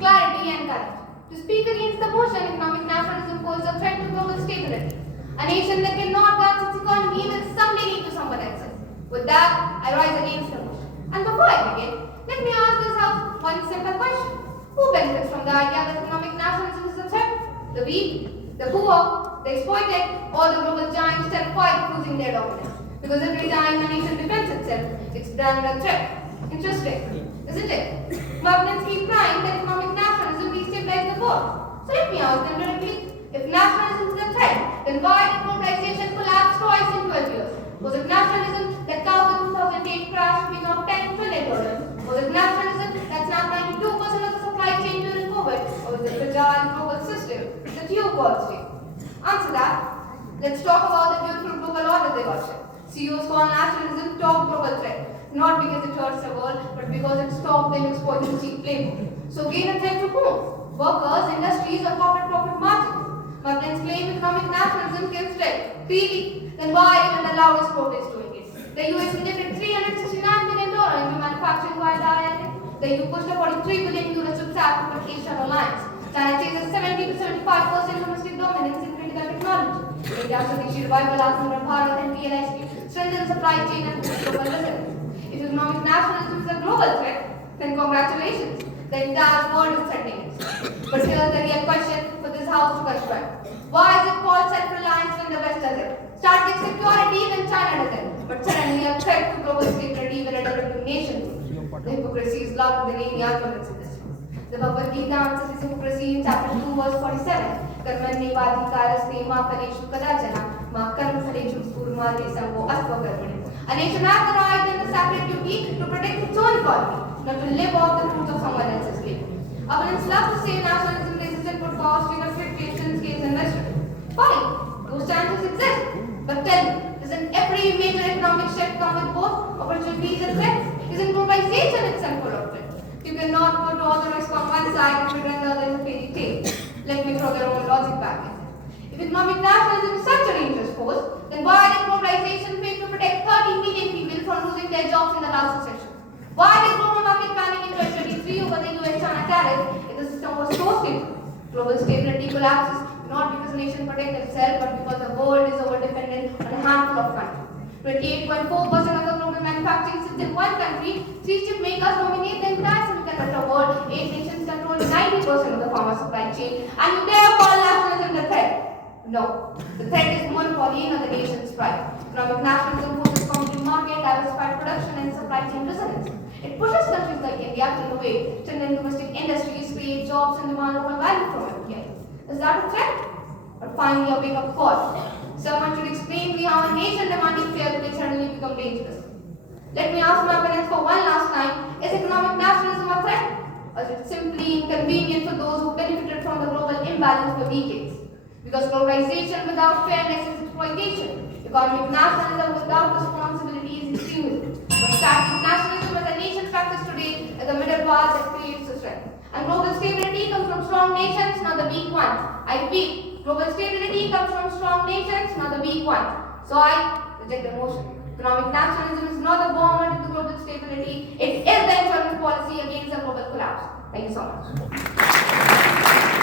clarity and courage. To speak against the motion, economic nationalism poses a threat to global stability. A nation that cannot balance its economy will someday need to someone else's. With that, I rise against the motion. And before I begin, let me ask this House one simple question. Who benefits from the idea that economic nationalism is a threat? The weak, the poor, the exploited, or the global giants terrified of losing their dominance? Because every time a nation defends itself, it's done a threat. Interesting, isn't it? My opponents keep crying that economic nationalism destabilizes the world. So let me ask them directly, if nationalism is a threat, then why did globalization collapse twice in 12 years? Was it nationalism that caused the 2008 crash being of $10 trillion? Was it nationalism that snapped 92% of the supply chain during COVID? Or was it fragile global system that you call state? Answer that. Let's talk about the beautiful global order they worship. CEOs call nationalism top global threat. Not because it hurts the world, but because it stops them exploiting cheap labor. So gain a threat to whom? Workers, industries, or corporate profit margins. My friends claim economic nationalism kills trade. Really? Then why even the loudest protest doing it? The US injected $369 billion into manufacturing via the IRA. The EU pushed a 43 billion euros to trap for Asian alliance. China chases 70 to 75% domestic dominance in critical technology. India should issue revival Atmanirbhar Bharat and PLI scheme, strengthen supply chain and boost global resilience. If economic nationalism is a global threat, then congratulations. The entire world is threatening it. But here's the real question for this House to confront. Why is it called self-reliance when the West does it? Static security when China does it. But suddenly a threat to global stability when a developing nation does. The hypocrisy is louder than any arguments in this room. The Bhagavad Gita answers this hypocrisy in chapter 2, verse 47. Karmanyevadhikaraste ma phaneshu kadachana ma karma phaleshu purmate samvo asvakarmane. A nation has the right and the sacred duty to protect its own economy, not to live off the fruits of someone else's labor. Opponents love to say nationalism raises input cost in fluctuation scales and restaurant. Fine, those chances exist. But tell me, doesn't every major economic shift come with both opportunities and threats? Isn't globalization itself full of threats? You cannot put all the risk on one side and pretend the other is a fairy tale. Let me throw their own logic back in. If economic nationalism is such a dangerous force, then why did globalization fail to protect 30 million people from losing their jobs in the last recession? Why did global market panic in 2023 over the US-China tariff if the system was so stable? Global stability collapses not because nations protect themselves, but because the world is over-dependent on a handful of countries. 28.4% of the global manufacturing sits in one country, 3 chip makers dominate the entire semiconductor world, 8 nations control 90% of the pharma supply chain, and you dare call nationalism the threat? No, the threat is monopoly in other nations' pride. Economic nationalism forces company market, diversified production, and supply chain resilience. It pushes countries like India to innovate, strengthen domestic industries, create jobs, and demand local value from India. Is that a threat? Or finally a wake-up call? Someone should explain me how a nation demanding fair play suddenly become dangerous. Let me ask my opponents for one last time, is economic nationalism a threat? Or is it simply inconvenient for those who benefited from the global imbalance for decades? Because globalization without fairness is exploitation. Economic nationalism without responsibility is extremism. But static nationalism as a nation practice today is the middle path that creates a threat. And global stability comes from strong nations, not the weak ones. I repeat, global stability comes from strong nations, not the weak ones. So I reject the motion. Economic nationalism is not the bomb into global stability. It is the insurance policy against the global collapse. Thank you so much.